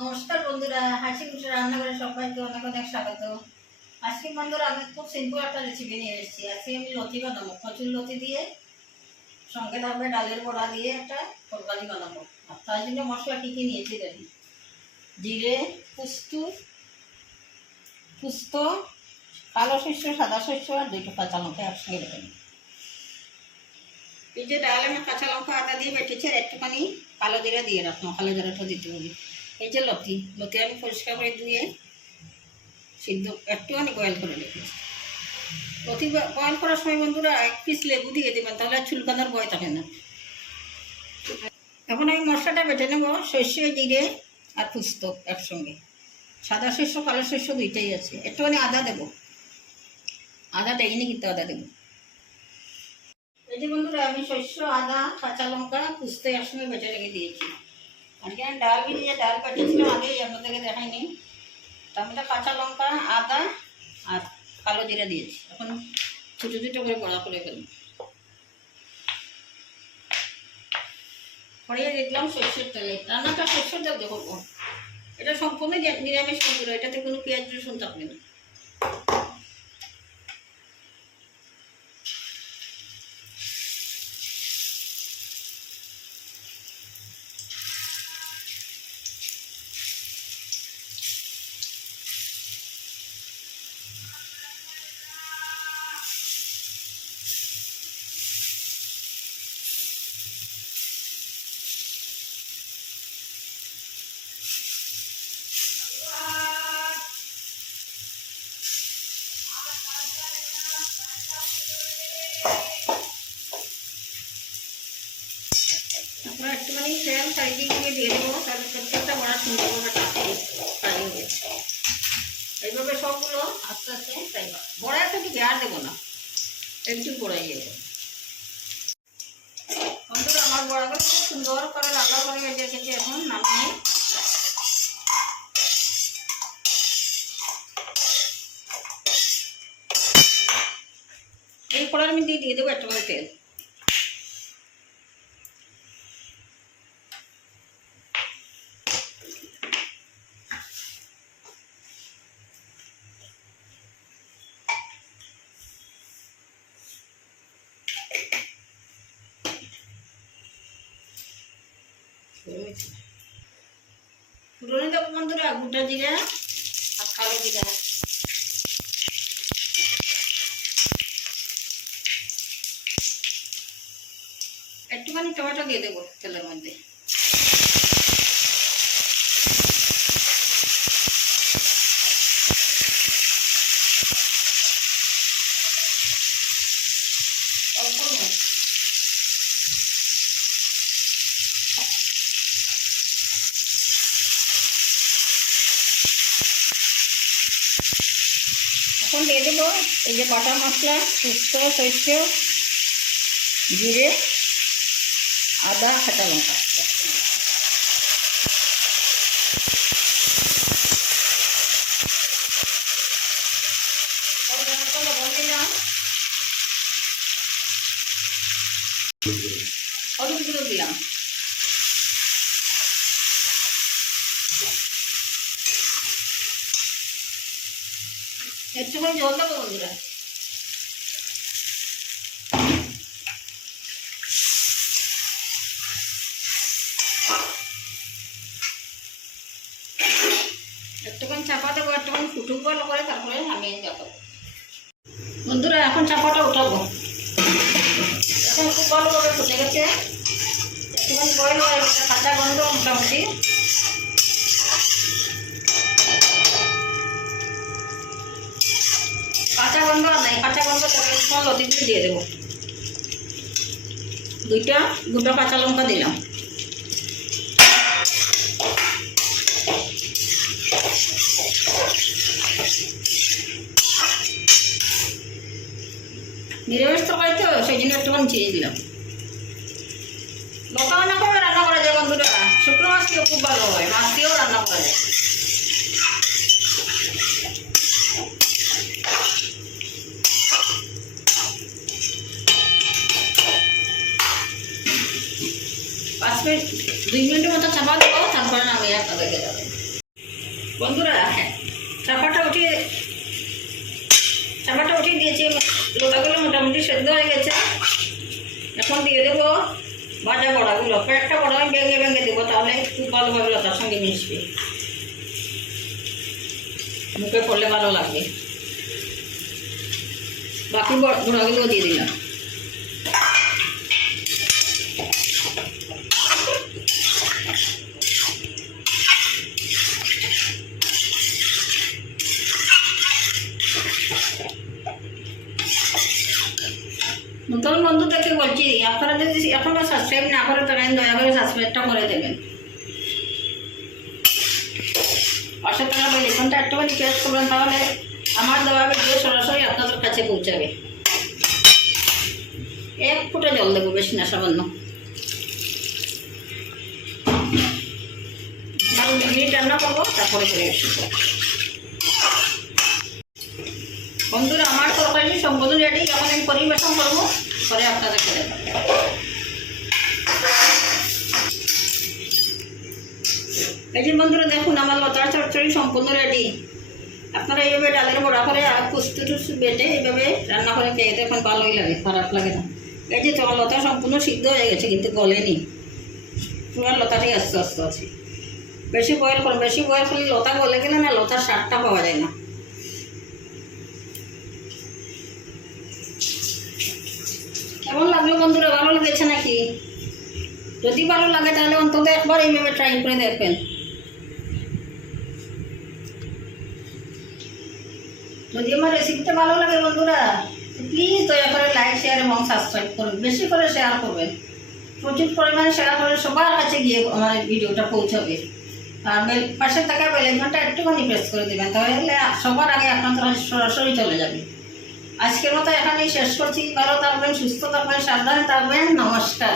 নমস্কার বন্ধুরা, হাসি খুশি রান্নাঘরে সবাইকে অনেক অনেক স্বাগত। আজকে বন্ধুরা আমি খুব সিম্পল একটা রেসিপি নিয়ে এসেছি। আজকে আমি লতি বানাবো, কচুর লতি দিয়ে, সঙ্গে থাকবে ডালের বড়া দিয়ে একটা তরকারি বানাবো। আর তার জন্য মশলা কী কী নিয়েছি দেখি। জিরে, পুস্ত, কালো শস্য, সাদা শস্য আর 2টো কাঁচা লঙ্কা একসঙ্গে রেখে নিই। এই যে ডাল আমি কাঁচা লঙ্কা আদা দিয়ে বেটেছি, আর একটুখানি কালো জিরা দিয়ে রাখলাম, কালো জিরাটা দিতে হবে। এই যে লতি আমি পরিষ্কার করে ধুয়ে সিদ্ধ একটুখানি বয়েল করে রেখেছি। লতি বয়েল করার সময় বন্ধুরা 1 পিস লেবু দিয়ে দেবেন, তাহলে চুলকানোর ভয় থাকে না। এখন আমি মশলাটা বেটে নেব। সর্ষে, জিরে আর পুস্ত একসঙ্গে, সাদা শস্য কালো শস্য 2টাই আছে। একটুখানি আদা দেবো, আদা দেয়নি কিন্তু আদা দেবো। এই যে বন্ধুরা আমি শস্য, আদা, কাঁচা লঙ্কা, পুস্ত একসঙ্গে বেটে রেখে দিয়েছি। আজকে আমি ডাল ভিজিয়ে ডাল কাটিয়েছিলাম আগেই, আপনাদেরকে দেখাইনি। তার মধ্যে কাঁচা লঙ্কা, আদা আর কালো জিরা দিয়েছি। এখন ছোটো ছোটো করে বড়া করে ফেলব। কড়াইয়ে দেখলাম সরষের তেলে, রান্নাটা সরষের তেল দিয়ে করবো। এটা সম্পূর্ণ নিরামিষ বন্ধুরা, এটাতে কোনো পেঁয়াজ রসুন থাকবে না। আপনারা একটুখানি তেল চারিদিকে দিয়ে দেবো, তাহলে প্রত্যেকটা বড়া সুন্দরভাবে ফ্রাই হয়ে গেছে। এইভাবে সবগুলো আস্তে আস্তে ফ্রাই হবে। বড়া একটু আর দেবো না, একটু বড়াই দেবো। বন্ধুরা আমার বড়াগুলো খুব সুন্দর করে রান্না করে ভেজে রেখেছি। এখন নামিয়ে এই কড়াইয়ের মধ্যে দিয়ে দেবো একটুখানি তেল। ফুটনে দেবো বন্ধুরা গোটা জিরা আর কালো জিরা। একটুখানি টমেটো দিয়ে দেবো তেলের মধ্যে। এখন দিয়ে দেবো এই যে বাটা মশলা, পুস্ত, সরষে, জিরে, আদা, কাঁচা লঙ্কা। লবণ দিলাম, হলুদ গুঁড়ো দিলাম, একটুখানি জল দেবো বন্ধুরা। একটুখানি চাপা দেবো, একটুখানি ফুটুক ভালো করে, তারপরে নামিয়ে যাবো বন্ধুরা। এখন চাপাটা উঠাবো। এখন খুব ভালোভাবে ফুটে গেছে, একটুখানি বয়েল হয়ে গেছে, কাঁচা গন্ধ মোটামুটি। কাঁচা গন্ধ আর নাই, কাঁচা গন্ধ তারপরে লতিগুলো দিয়ে দেবো। 2টা গোটা কাঁচা লঙ্কা দিলাম। নিরামিষ তরকারি তো, সেই জন্য একটুখানি চিনি দিলাম। লঙ্কা রান্না করে রান্না করা যায় বন্ধুরা, শুকনো মাছ দিয়েও খুব ভালো হয়, মাছ দিয়েও রান্না করা যায়। পাঁচ মিনিট 2 মিনিটের মতো চাপা দেবো, তারপরে নামিয়ে আপনাদেরকে যাবে। বন্ধুরা চাপাটা উঠিয়ে দিয়েছি, লোটাগুলো মোটামুটি সেদ্ধ হয়ে গেছে। এখন দিয়ে দেবো ভাজা বড়াগুলো, কয়েকটা বড়া আমি ভেঙে ভেঙে দেবো, তাহলে খুব ভালোভাবে লতার সঙ্গে মিশবে, মুখে পড়লে ভালো লাগবে। বাকি বড়াগুলো দিয়ে দিলাম। নতুন বন্ধুদেরকে বলছি, আপনারা যদি এখনো সাবস্ক্রাইব না করে থাকেন দয়া করে সাবস্ক্রাইবটা করে দেবেন। পাশে থাকা বেল আইকনটা একটুখানি প্রেস করবেন, তাহলে আমার দেওয়া ভিডিও সরাসরি আপনাদের কাছে পৌঁছাবে। এক ফুটে জল দেবো, বেশি না, সামান্য। 2 মিনিট রান্না করবো, তারপরে করে এসেছি। বন্ধুরা আমার তরকারি সম্পূর্ণ রেডি, এখন আমি পরিবেশন করবো, পরে আপনাদেরকে দেখাবো। এই যে বন্ধুরা দেখুন, আমার লতার চচ্চড়ি সম্পূর্ণ রেডি। আপনারা এইভাবে ডালের বড়া করে আর পুস্ত টুস্ত বেটে এইভাবে রান্না করে খেয়ে দেখুন, ভালোই লাগে, খারাপ লাগে না। এই যে তোমার লতা সম্পূর্ণ সিদ্ধ হয়ে গেছে, কিন্তু গলেনি, পুরো লতাটাই আস্তে আস্তে আছে। বেশি বয়েল করুন, বেশি বয়েল করলে লতা গলে গেলে না লতার স্বাদটা পাওয়া যায় না। কেমন লাগলো বন্ধুরা, ভালো লেগেছে নাকি? যদি ভালো লাগে তাহলে অন্তত একবার এইভাবে ট্রাই করে দেখবেন। যদি আমার রেসিপিটা ভালো লাগে বন্ধুরা, প্লিজ দয়া করে লাইক, শেয়ার এবং সাবস্ক্রাইব করবেন, বেশি করে শেয়ার করবেন, প্রচুর পরিমাণে শেয়ার করে সবার কাছে গিয়ে আমার ভিডিওটা পৌঁছাবে। আর পাশে থাকা বেল আইকনটা একটুখানি প্রেস করে দেবেন, তাহলে সবার আগে আপনাদের সরাসরি চলে যাবে। আজকের মতো এখানেই শেষ করছি। ভালো থাকবেন, সুস্থ থাকবেন, সাবধানে থাকবেন। নমস্কার।